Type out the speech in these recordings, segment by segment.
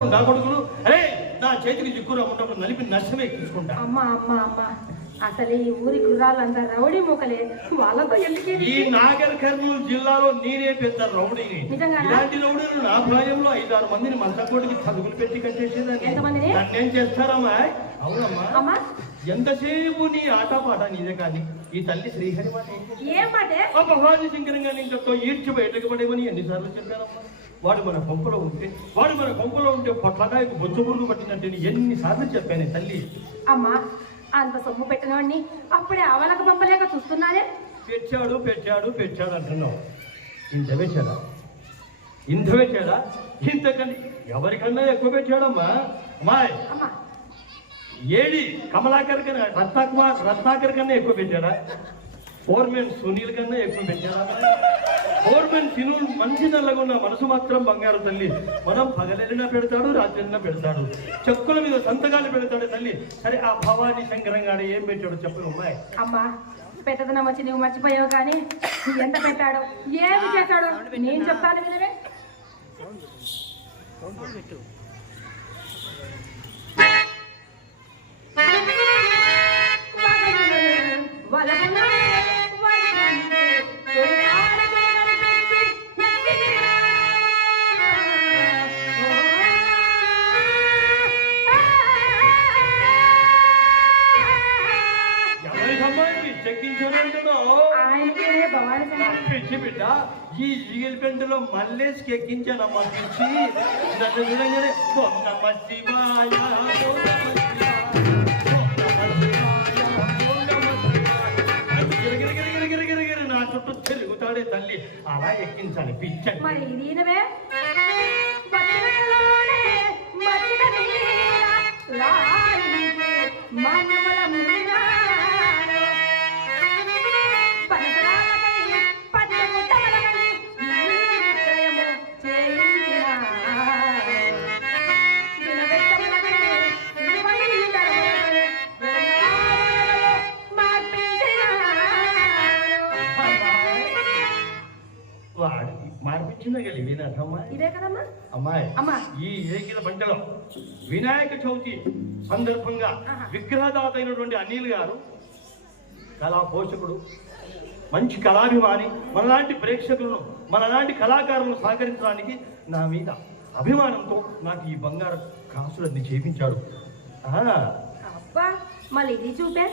నా కొడుకులు అరే నా చేతికి చిక్కురా ఉన్నప్పుడు నలిపి నష్టమే తీసుకుంటా. అమ్మా అమ్మా అమ్మా అసలు ఈ ఊరి గుర్రాలంతా రౌడీ మూకలే, వాళ్ళతో ఎందుకు? ఈ నాగర్ కర్నూలు జిల్లాలో నేనే పెద్ద రౌడీని. ఇలాంటి రౌడీలు నా ప్రాయంలో 5-6 మందిని మందకోటికి చదువులు పెట్టి కట్టేసేదాన్ని. నన్నేం చేస్తారమ్మా? అవునమ్మా, ఎంతసేపు నీ ఆటపాట నీదే కానీ ఈ తల్లి శ్రీహరి మాట ఏం మాట? భవానీ శంకరంగా నీతో ఈడ్చి బయటకు పడేమని ఎన్నిసార్లు చెప్పారమ్మా. వాడు మన కొంపలో ఉంటే పొట్లకాయకు బొచ్చు పురుగు పట్టినట్టు ఎన్నిసార్లు చెప్పాను తల్లి. అమ్మా అంత సొమ్ము పెట్టినవాడిని అప్పుడే అవలకు పంపలేక చూస్తున్నానే. పెట్టాడు అంటున్నావు. ఇంత పెట్టాడా? ఇంతకంటే ఎవరికన్నా ఎక్కువ పెట్టాడమ్మా. అమ్మాయి ఏడి కమలాకర్ కన్నా రత్నాకర్ కన్నా ఎక్కువ పెట్టాడా? ఫోర్మెన్ సునీల్ కన్నా ఎక్కువ పెట్టాడా? ఫోర్మెన్ తిను మంచి నల్లగా ఉన్న మనసు మాత్రం బంగారు తల్లి. మనం పగలెళ్ళినా పెడతాడు, రాత్రినా పెడతాడు, చెక్కుల మీద సంతకాలు పెడతాడు తల్లి. సరే ఆ భవానీ శంకరంగాడు ఏం పెట్టాడు చెప్పు అమ్మాయి. అమ్మా పెద్దదనం వచ్చి నువ్వు మర్చిపోయావు కానీ ఎంత పెట్టాడో ఏమి చేశాడో నేను చెప్తాను వినవే. పిచ్చి బిడ్డ ఈ ఈగిల్ పెంటలో మల్లేసికి ఎక్కించానమ్మా. పిచ్చి నన్ను చూడంగానే నా చుట్టూ తిరుగుతాడే తల్లి. అలా ఎక్కించాలి పిచ్చి. ఈ ఏకిల పంటలో వినాయక చవితి సందర్భంగా విగ్రహదాత అయినటువంటి అనిల్ గారు కళా పోషకుడు, మంచి కళాభిమాని, మనలాంటి ప్రేక్షకులను మనలాంటి కళాకారులను సహకరించడానికి నా మీద అభిమానంతో నాకు ఈ బంగారు కాసులన్నీ చేపించాడు. మళ్ళీ ఇది చూపే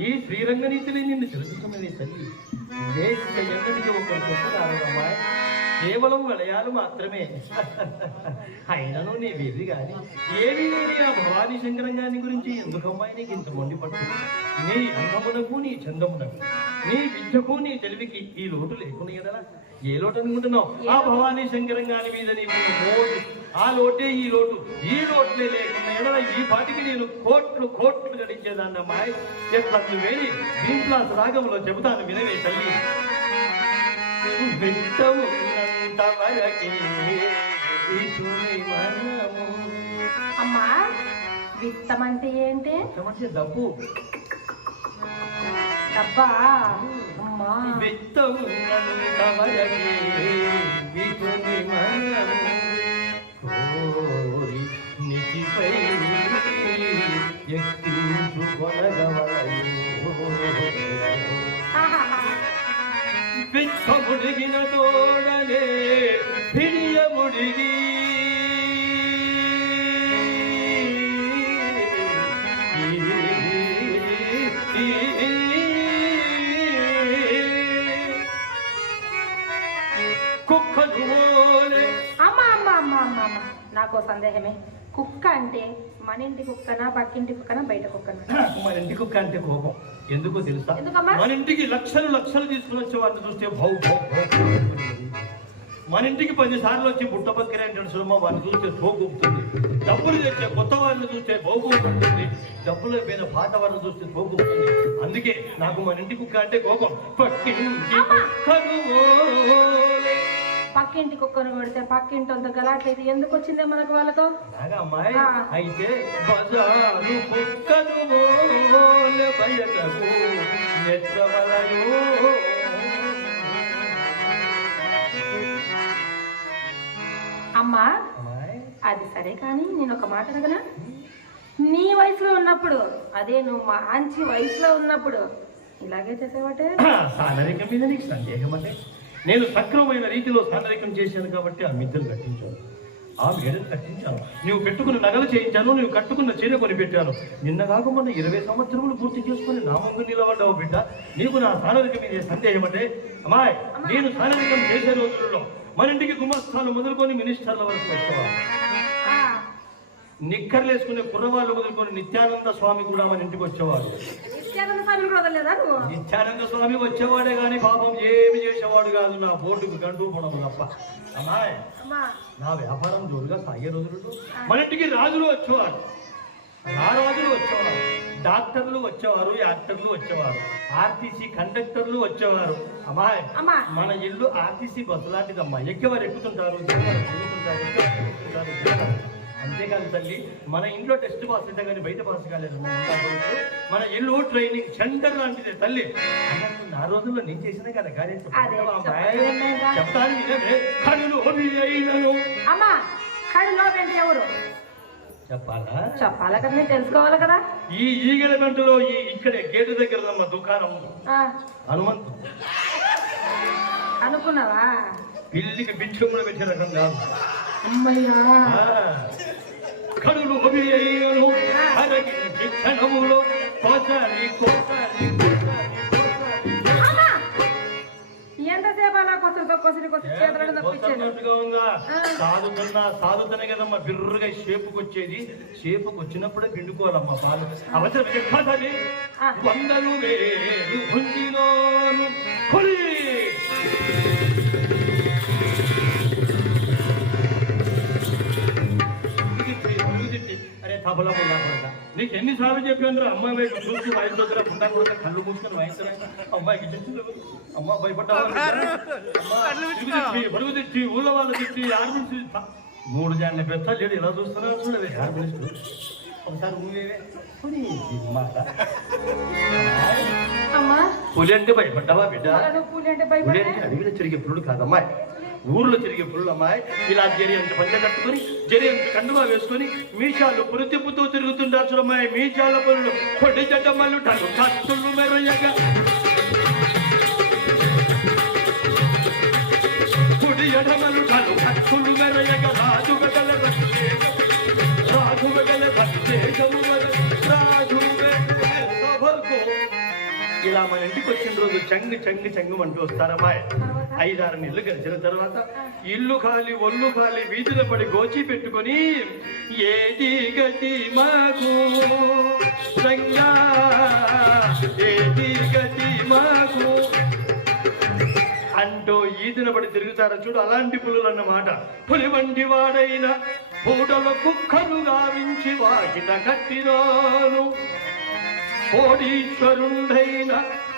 ఈ శ్రీరంగనీతిని నిన్ను తెలుసుకున్నది తల్లి. ఎన్నటికీ ఒకరి కొత్తదారమ్మా, కేవలం వలయాలు మాత్రమే. అయినను నీ విధి గాని ఏమీ లేని ఆ భవానీ శంకరంగాని గురించి ఎందుకమ్మాయి నీకు ఇంత మొండి పట్టు? నీ అందమునకు, నీ చందమునకు, నీ విద్యకు, నీ తెలివికి ఈ లోటు లేకుండా కదా. ఏ లోటు అనుకుంటున్నావు? ఆ భవానీ శంకరంగాని మీద నీకు మోటు, ఆ లోటే ఈ లోటు. ఈ లోట్లే లేకుండా ఎడల ఈ పాటికి నేను కోట్లు గడించేదాన్ని అమ్మాయి. ఎట్లా వేడి దీంట్లో రాగంలో చెబుతాను వినవే తల్లి. అమ్మా విత్తం అంటే ఏంటి? అంటే డబ్బు. డబ్బా? అమ్మా విత్తము కమలకి విధుని మనము కోరి నిధిపై ఎక్కించుకొనగవలయు. విత్తముడిగిన తోడనే పిడియముడిగి నాకు సందేహమే. కుక్క అంటే మన ఇంటి కుక్కనా, పక్కింటి కుక్కనా, బయట కుక్కనా? మన ఇంటి కుక్క అంటే కోపం. ఎందుకో తెలుసా? మన ఇంటికి లక్షలు లక్షలు తీసుకుని వచ్చే వారిని చూస్తే భౌ భౌ మన ఇంటికి 10 సార్లు వచ్చి బుట్ట బక్కరే అంటే వారిని చూస్తే తోగుతుంది. డబ్బులు తెచ్చే కొత్త వారిని చూస్తే భోగుతుంది. డబ్బులు అయిపోయిన పాత వారిని చూస్తే తోగుతుంది. అందుకే నాకు మన ఇంటి కుక్క అంటే కోపం. పక్కింటి కుక్కను కొడితే పక్కింటి అంత గలాట్లయితే ఎందుకు వచ్చిందే మనకు వాళ్ళతో? అమ్మాయి అయితే బజారు కుక్కను బయటకు నెచ్చవలయో. అమ్మా అది సరే కానీ నేను ఒక మాట అడగనా? నీ వయసులో ఉన్నప్పుడు, అదే నువ్వు మంచి వయసులో ఉన్నప్పుడు ఇలాగే చేసేవాటే? సానరికం మీద నీకు సందేహం అంటే నేను సక్రమమైన రీతిలో సానరికం చేశాను కాబట్టి ఆ మిద్దెలు కట్టించాను, ఆ మేడలు కట్టించాను, నువ్వు పెట్టుకున్న నగలు చేయించాను, నువ్వు కట్టుకున్న చీర కొని పెట్టాను. నిన్న కాకుండా 20 సంవత్సరములు పూర్తి చేసుకుని నా ముందు నిలబడ్డావు బిడ్డ. నీకు నా సానరికం మీద సందేహం అంటే? అమ్మాయి నేను సానరికం చేసే రోజుల్లో మన ఇంటికి గుమస్తాలు మొదలుకొని మినిస్టర్ల వరకు వచ్చేవారు. నిక్కర్లు వేసుకునే కుర్రవాళ్ళు మొదలుకొని నిత్యానంద స్వామి కూడా మన ఇంటికి వచ్చేవాడు. నిత్యానంద స్వామి వచ్చేవాడే గాని పాపం ఏమి చేసేవాడు కాదు. నా బోర్డుకు గంటు పొడవు తప్ప. అమ్మాయి నా వ్యాపారం జోరుగా సాగే రోజులు మన ఇంటికి రాజులు వచ్చేవారు, రాజులు వచ్చేవారు, డాక్టర్లు వచ్చేవారు, యాక్టర్లు వచ్చేవారు, ఆర్టీసీ కండక్టర్లు వచ్చేవారు. అమ్మాయి మన ఇల్లు ఆర్టీసీ బస్సు లాంటిదమ్మా. ఎక్కేవారు ఎక్కుతుంటారు, అంతేకాదు తల్లి. మన ఇంట్లో టెస్ట్ పాస్ అయితే కానీ బయట పాస్ కాలేదు. మన ఇల్లు ట్రైనింగ్ సెంటర్ లాంటిదే తల్లి. ఆ రోజుల్లో నేను చేసిన కదా కానీ చెప్తాను. చెప్పాలా? చెప్పాలా కదా, మీరు తెలుసుకోవాలి కదా. ఈ ఈగల గంటలో ఇక్కడే గేటు దగ్గర ఉన్న దుకాణం హనుమంతు అనుకున్నావా? పిల్లికి బిచ్చు కూడా పెట్టే రకం కాదు. అమ్మయ్యా కడులు క్షణములో కోసాలి కోసాలి ఎంతసేపు అలా సాధుతనే కదమ్మా బిర్రుగా షేపుకి వచ్చేది. షేపుకి వచ్చినప్పుడే పిండుకోవాలమ్మా పాలు. అవసరం 100 వేలు గుంజిలోను అరే తబలా కొడతా. నీకు ఎన్నిసార్లు చెప్పాను రా అమ్మాయి వైపు చూసి వయసు దగ్గర పుట్టా కూడా కళ్ళు మూసుకొని వయసు అమ్మాయికి అమ్మ భయపడ్డా బరువు తెచ్చి ఊళ్ళో వాళ్ళు తెచ్చి ఆర్మినిస్టర్ 3 జాన్ల పెద్ద లేడు ఎలా చూస్తున్నారు చూడవే ఆర్మినిస్టర్. ఒకసారి పులి అంటే భయపడ్డావా బిడ్డ? పులి అంటే అడవిలో తిరిగే పురుడు కాదమ్మాయి, ఊర్లో తిరిగే పురుడు అమ్మాయి. ఇలా జరి అంత పంచ కట్టుకొని జరి అంత కండువా వేసుకొని మీషాలు పురుతిప్పుతూ తిరుగుతుంటారు చూడమ్మాయి. మీషాల పురుడు కొడ్డి జడ్డమ్మలు కట్టులు మెరయ్యగా కుడి ఎడమలు కట్టులు మెరయ్యగా రాజుగల రాఘుగల ఇలా మన ఇంటికి వచ్చిన రోజు చంగు అంటూ వస్తారమ్మాయి. 5-6 నెలలు గడిచిన తర్వాత ఇల్లు ఖాళీ ఒళ్ళు ఖాళీ వీధిలో పడి గోచి పెట్టుకొని ఏది గతి మాకు రంగా ఏది గతి మాకు అంటూ ఈదిన పడి తిరుగుతారా చూడు. అలాంటి పులులు అన్నమాట. పులి వంటి వాడైన పూటలో కుక్కను గావించి వాకిట కట్టినాను. కోడీశ్వరుండైన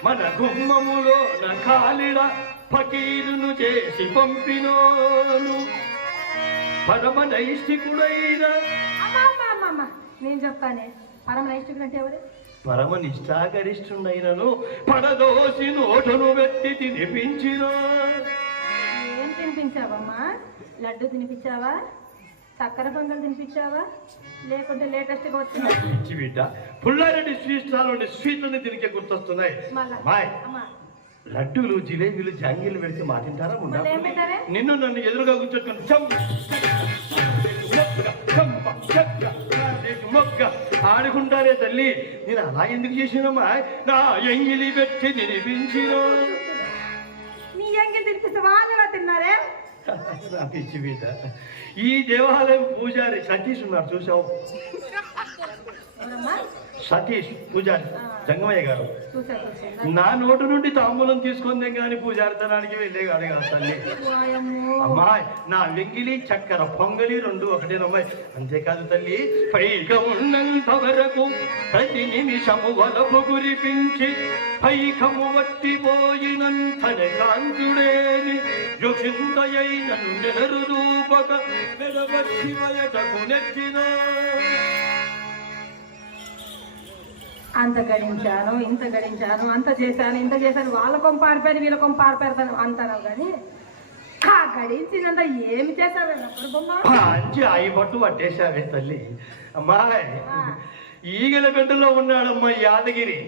మన గుమ్మములోన కాలిడ ఫకీరును చేసి పంపినోను. పరమ నైష్ఠికుడైన నేను చెప్తానే పరమ నైష్ఠుడు అంటే ఎవరు? పరమ నిష్ఠాగరిష్ఠుడైనను పడదోసి నోటును పెట్టి తినిపించిన. ఏం తినిపించావమ్మా? లడ్డు తినిపించావా? చక్కెర పొంగల్ తినిపించావా? లేకుంటే లేటెస్ట్గా వచ్చిన పిచ్చి బిడ్డ, పుల్లారెడ్డి స్వీట్ స్టాల్ ఉండే స్వీట్లని తిరిగే గుర్తొస్తున్నాయి. మాయ్, లడ్డూలు జిలేబీలు జాంగీలు పెడితే మా తింటారా? నిన్ను నన్ను ఎదురుగా కూర్చొని మొగ్గ ఆడుకుంటారే తల్లి. నేను అలా ఎందుకు చేసినమ్మా? నా ఎంగిలి పెట్టి తినిపించిన. నీ ఎంగిలి తినిపిస్తే వాళ్ళు ఎలా తిన్నారే? నా పిచ్చి బిడ్డ, ఈ దేవాలయం పూజారి సతీష్ ఉన్నారు, చూసావు? సతీష్ పూజారి జంగమయ్య గారు నా నోటు నుండి తాంబూలం తీసుకుందే కానీ పూజారితనానికి వెళ్ళే కాదు కదా తల్లి. అమ్మాయి, నా వెంగిలి చక్కెర పొంగలి రెండు ఒకటేనమ్మాయి. అంతేకాదు తల్లి, పైగా ఉన్నంత వరకు ప్రతి నిమిషము వలపు గురిపించి పైకము వట్టిపోయినంతనే కాంతుడేని యుచింతయైన నెలరు రూపక మెడవచ్చి బయటకు నెచ్చిన. అంత గడించాను, ఇంత గడించాను, అంత చేశాను, ఇంత చేశాను, వాళ్ళ కొంప ఆడిపోయాను, వీళ్ళ కొంప ఆడిపోయాను అంటాను. కానీ ఆ గడించినంత ఏమి చేశారు బొమ్మ? మంచి ఆయి పట్టు పట్టేశావే తల్లి. అమ్మాయి, ఈగల గడ్డలో ఉన్నాడమ్మా యాదగిరి.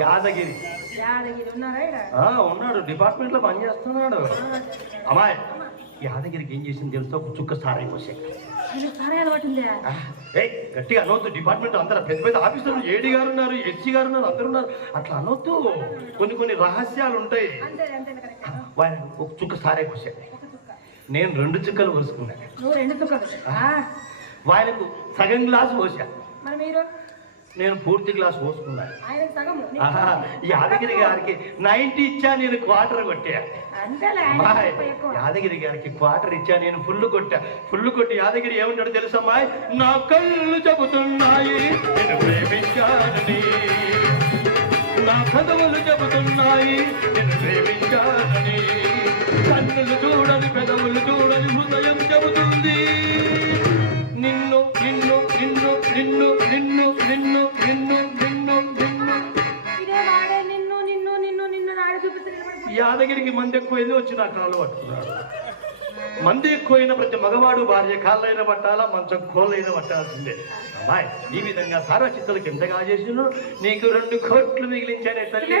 యాదగిరి యాదగిరి ఉన్నారా? ఉన్నాడు, డిపార్ట్మెంట్ లో పనిచేస్తున్నాడు. అమ్మాయి, యాదగిరికి ఏం చేసింది తెలుసా? ఒక చుక్క సారాయి పోసే. గట్టిగా అనవద్దు. డిపార్ట్మెంట్ అందరూ పెద్ద పెద్ద ఆఫీసర్లు, ఏడీ గారు ఉన్నారు, ఎస్సీ గారు ఉన్నారు, అందరు ఉన్నారు. అట్లా అనవద్దు, కొన్ని కొన్ని రహస్యాలు ఉంటాయి. ఒక చుక్క సారాయి పోసా. నేను 2 చుక్కలు పోసుకున్నా. వాళ్ళకు సగం గ్లాసు పోసా. నేను పూర్తి గ్లాస్ పోసుకున్నా. యాదగిరి గారికి 90 ఇచ్చా, నేను క్వార్టర్ కొట్టా. యాదగిరి గారికి క్వార్టర్ ఇచ్చా, నేను ఫుల్ కొట్టా. ఫుల్ కొట్టి యాదగిరి ఏమంటాడు తెలుసమ్మా? నా కళ్ళు చెబుతున్నాయి నేను ప్రేమించానని, నా కథవులు చెబుతున్నాయి నేను ప్రేమించానని, కన్నులు చూడని పెదవులు చూడని హృదయం చెబుతుంది నిన్ను నిన్ను నిన్ను నిన్ను నిన్ను నిన్ను నిన్ను నిన్ను నిన్ను. యాదగిరికి మంది ఎక్కువైంది, వచ్చి నా కాళ్ళు పట్టుకున్నాడు. మంది ఎక్కువైన ప్రతి మగవాడు భార్య కాళ్ళైన పట్టాలా, మంచం కోళ్ళైన పట్టాల్సిందే. అమ్మాయి, ఈ విధంగా సారా చిత్తలకు ఎంతగా చేసినా నీకు 2 కోట్లు మిగిలించానే తల్లి.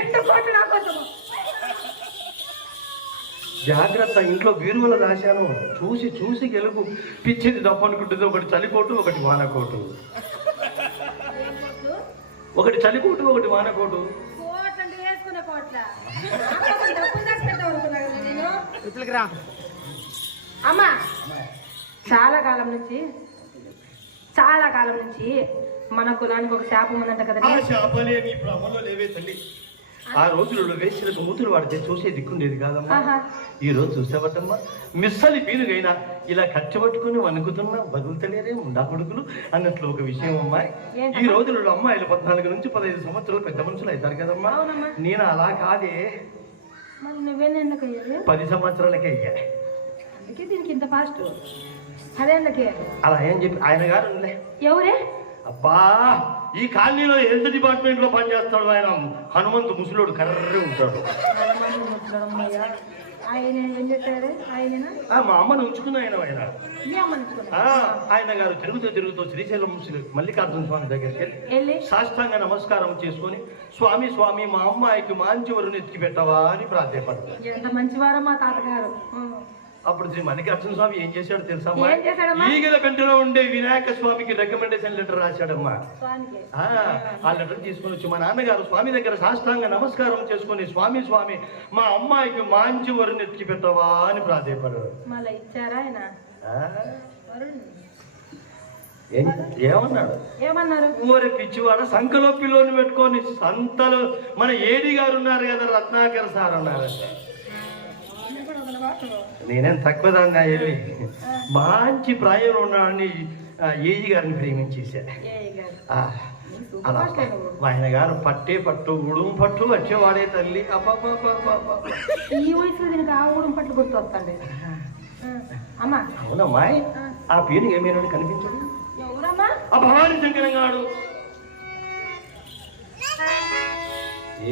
జాగ్రత్త, ఇంట్లో బీరువులు రాశాను, చూసి చూసి గెలుపు. పిచ్చింది తప్పనుకుంటుంది. ఒకటి చలికోటు, ఒకటి వానకోటు. ఒకటి చలికోటు, ఒకటి వానకోటు. అమ్మా, చాలా కాలం నుంచి మన కులానికి ఒక శాపం ఉందంట కదా. ఆ శాపాలే నీ బ్రహ్మలో లేవే తల్లి. ఆ రోజులలో వేసులకు మూతులు వాడితే చూసే దిక్కుండేది కాదమ్మా. ఈ రోజు చూసేవటమ్మా, మిస్సలి పీనుగైనా ఇలా కచ్చబట్టుకుని వణుకుతున్నా బదులుతలేరే ఉండా కొడుకులు అన్నట్లు ఒక విషయం అమ్మాయి. ఈ రోజులలో అమ్మాయిలు 14 నుంచి 15 సంవత్సరాలు పెద్ద మనుషులు అవుతారు కదమ్మా. నేను అలా కాదే, 10 సంవత్సరాలకే అయ్యా. దీనికి ఇంత ఫాస్ట్ అదేందుకే అలా ఏం చెప్పి ఆయన గారు ఎవరే? అబ్బా, ఈ కాలనీలో హెల్త్ డిపార్ట్మెంట్ లో పనిచేస్తాడు ఆయన. హనుమంతు ముసలోడు, కర్రే ఉంటాడు. మా అమ్మను ఉంచుకున్న ఆయన గారు తిరుగుతూ శ్రీశైలం మల్లికార్జున స్వామి దగ్గరికి వెళ్ళి సాష్టాంగ నమస్కారం చేసుకుని, స్వామి స్వామి మా అమ్మాయికి మంచి వరుని ఎత్తికి పెట్టవా అని ప్రార్థపడతారు. ఎంత మంచివారో మా తాతగారు. అప్పుడు శ్రీ మల్లికార్జున స్వామి ఏం చేశాడు తెలుసా? ఈగల పెంటలో ఉండే వినాయక స్వామికి రికమెండేషన్ లెటర్ రాశాడమ్మా. ఆ లెటర్ తీసుకుని వచ్చి మా నాన్నగారు స్వామి దగ్గర సాష్టాంగ నమస్కారం చేసుకుని, స్వామి స్వామి మా అమ్మాయికి మంచి వరుని ఎత్తికి పెట్టవా అని ప్రార్థపడ్డాడు. ఏమన్నాడు? ఊరి పిచ్చివాడ, సంకలో పిల్లోని పెట్టుకొని సంతలు మన ఏడి గారు ఉన్నారు కదా, రత్నాకర్ సార్ ఉన్నారు. నేనేం తక్కువ దాన్ని వెళ్ళి మంచి ప్రాయంలో ఉన్నాడని ఏజీ గారిని ప్రేమించేసా. అలా ఆయన గారు పట్టే పట్టు, ఉడుము పట్టు వచ్చేవాడే తల్లి. ఈ వయసులో దీనికి ఆ ఉడుము పట్టు గుర్తు వస్తాండి. అవునమ్మా, ఆ పేరు ఏమైనా కనిపించదు. ఎవరమ్మా? ఆ భవానీ శంకరంగాడు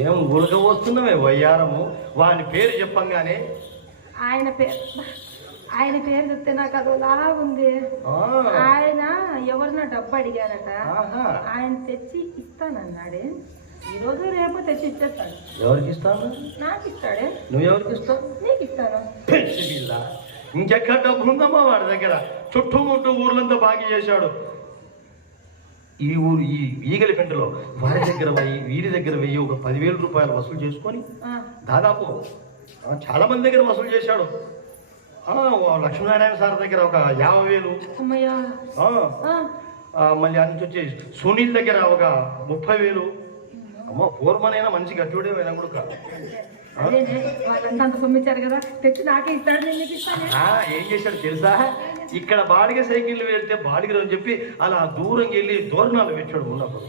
ఏం ఉలక వస్తున్నావే వయ్యారము వాని పేరు చెప్పంగానే ఆయన పేరు చెప్తే నాకు అదోలా ఉంది. ఆయన ఎవరినో డబ్బు అడిగారట, ఆయన తెచ్చి ఇస్తానన్నాడే. ఈ రోజు రేపు తెచ్చి ఇచ్చేస్తాడు. ఎవరికి ఇస్తాను? నాకు ఇస్తాడే. నువ్వు ఎవరికి ఇస్తావు? నీకు ఇస్తాను. ఇంకెక్కడ డబ్బు ఉందమ్మా వాడి దగ్గర? చుట్టుముట్టు ఊర్లంతా బాగా చేశాడు. ఈ ఊరు ఈ ఈగలి పెంటలో వాడి దగ్గర వీడి దగ్గర వెయ్యి ఒక 10,000 రూపాయలు వసూలు చేసుకొని దాదాపు చాలా మంది దగ్గర వసూలు చేశాడు. లక్ష్మీనారాయణ సార్ దగ్గర ఒక 50,000, మళ్ళీ అని వచ్చి సునీల్ దగ్గర ఒక 30,000. అమ్మ పూర్వనైనా మంచి గట్టుడే అయినా కూడా వాళ్ళంతా సొమ్మిచ్చారు కదా, తెచ్చి నాకే ఇస్తాడు. ఏం చేశాడు తెలుసా? ఇక్కడ బాడిగ సైకిళ్ళు వెళ్తే బాడిగలు అని చెప్పి అలా దూరం వెళ్ళి దూరణాలు పెట్టాడు. ఉన్నప్పుడు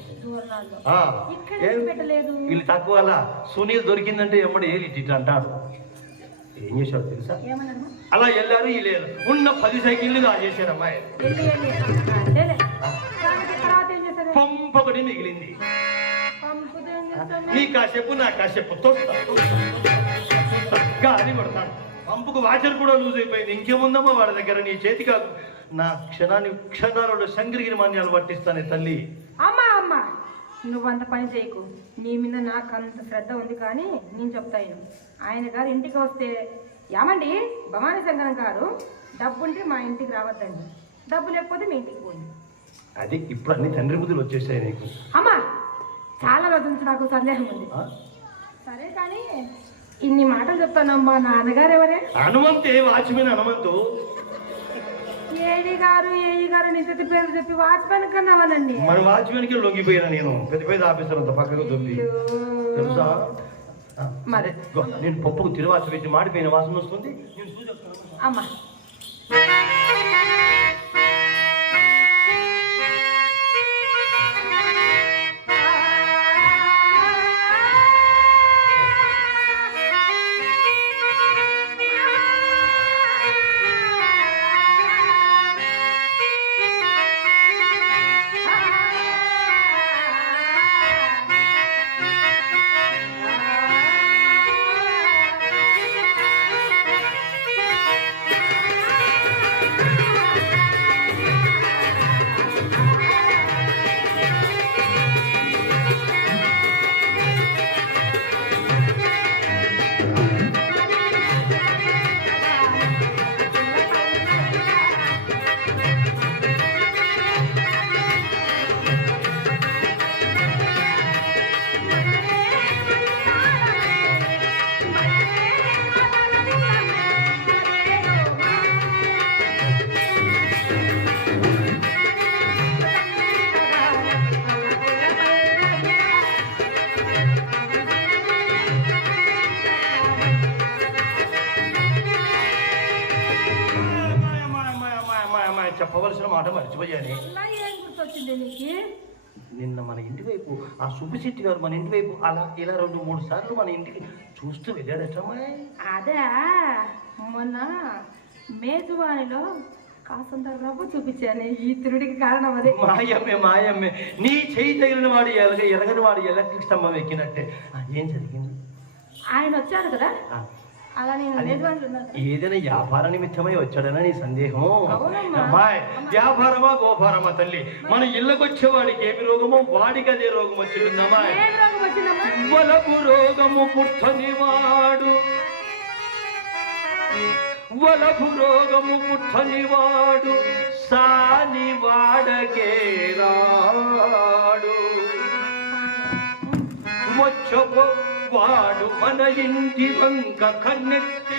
వీళ్ళు తక్కువ అలా సునీల్ దొరికిందంటే ఎమ్మడి ఏలి ఇట్లా అంటాడు. ఏం చేశాడు తెలుసా? అలా వెళ్ళారు ఈ లేదు ఉన్న 10 సైకిళ్ళు చేశారు అమ్మాయి. పంపొకటి మిగిలింది. నీ కాసేపు నా కాసేపు గాలి పడతాడు. పంపుకు వాచర్ కూడా లూజ్ అయిపోయింది. ఇంకేముందమ్మా వాడి దగ్గర? నీ చేతి కాదు నా క్షణాలలో శంకరగిరి మాన్యాలు పట్టిస్తానే తల్లి. అమ్మా అమ్మా నువ్వంత పని చేయకు. నీ మీద నాకు అంత శ్రద్ధ ఉంది, కానీ నేను చెప్తాను. ఆయన గారు ఇంటికి వస్తే ఏమండి భవానీ శంకరం గారు డబ్బుంటే మా ఇంటికి రావద్దండి, డబ్బు లేకపోతే మీ ఇంటికి పోయింది. అది ఇప్పుడు అన్ని తండ్రి బుద్ధులు వచ్చేసాయి నీకు. అమ్మా చాలా రోజుల నుంచి నాకు సందేహం ఉంది. సరే కానీ ఇన్ని మాటలు చెప్తానమ్మా. నాన్నగారు ఎవరే? హనుమంతే, వాచ్మెన్ హనుమంతు. ఏడి గారు నిజ పేరు చెప్పి వాచ్మెన్ కన్నావానండి. మరి వాచ్మెన్ కి లొంగిపోయినా నేను. పెద్ద ఆఫీసర్ అంత పక్కకు దొబ్బి తెలుసా? మరి నేను పప్పుకు తిరువాస పెట్టి మాడిపోయిన వాసన వస్తుంది. అమ్మా చెప్పవలసిన మాట మర్చిపోయాను. ఏం గుర్తొచ్చింది నీకు? నిన్న మన ఇంటి వైపు ఆ సుబ్బిశెట్టి గారు మన ఇంటి వైపు అలా ఇలా 2-3 సార్లు మన ఇంటికి చూస్తూ వెళ్ళాడటమ్మా. అదే మొన్న మేజువాణిలో కాసంత రవ్వ చూపించాను. ఈ తిరుడికి కారణం అదే. మాయమ్మే నీ చేయి తగిలిన వాడు ఎరగని వాడు ఎలక్ట్రిక్ స్తంభం ఎక్కినట్టే. ఏం జరిగింది? ఆయన వచ్చారు కదా, అలా నేను ఏదైనా వ్యాపార నిమిత్తమై వచ్చాడనా నీ సందేహం? అమ్మాయి వ్యాపారమా గోపారమా తల్లి? మన ఇళ్ళకొచ్చేవాడికి ఏమి రోగమో వాడికి అదే రోగం వచ్చిందమ్మా. వలపు రోగము పుట్టనివాడు, వలపు రోగము పుట్టనివాడు సాని వాడకే రాడు. వచ్చబో వాడు మన ఇంటి వంక కన్నెత్తి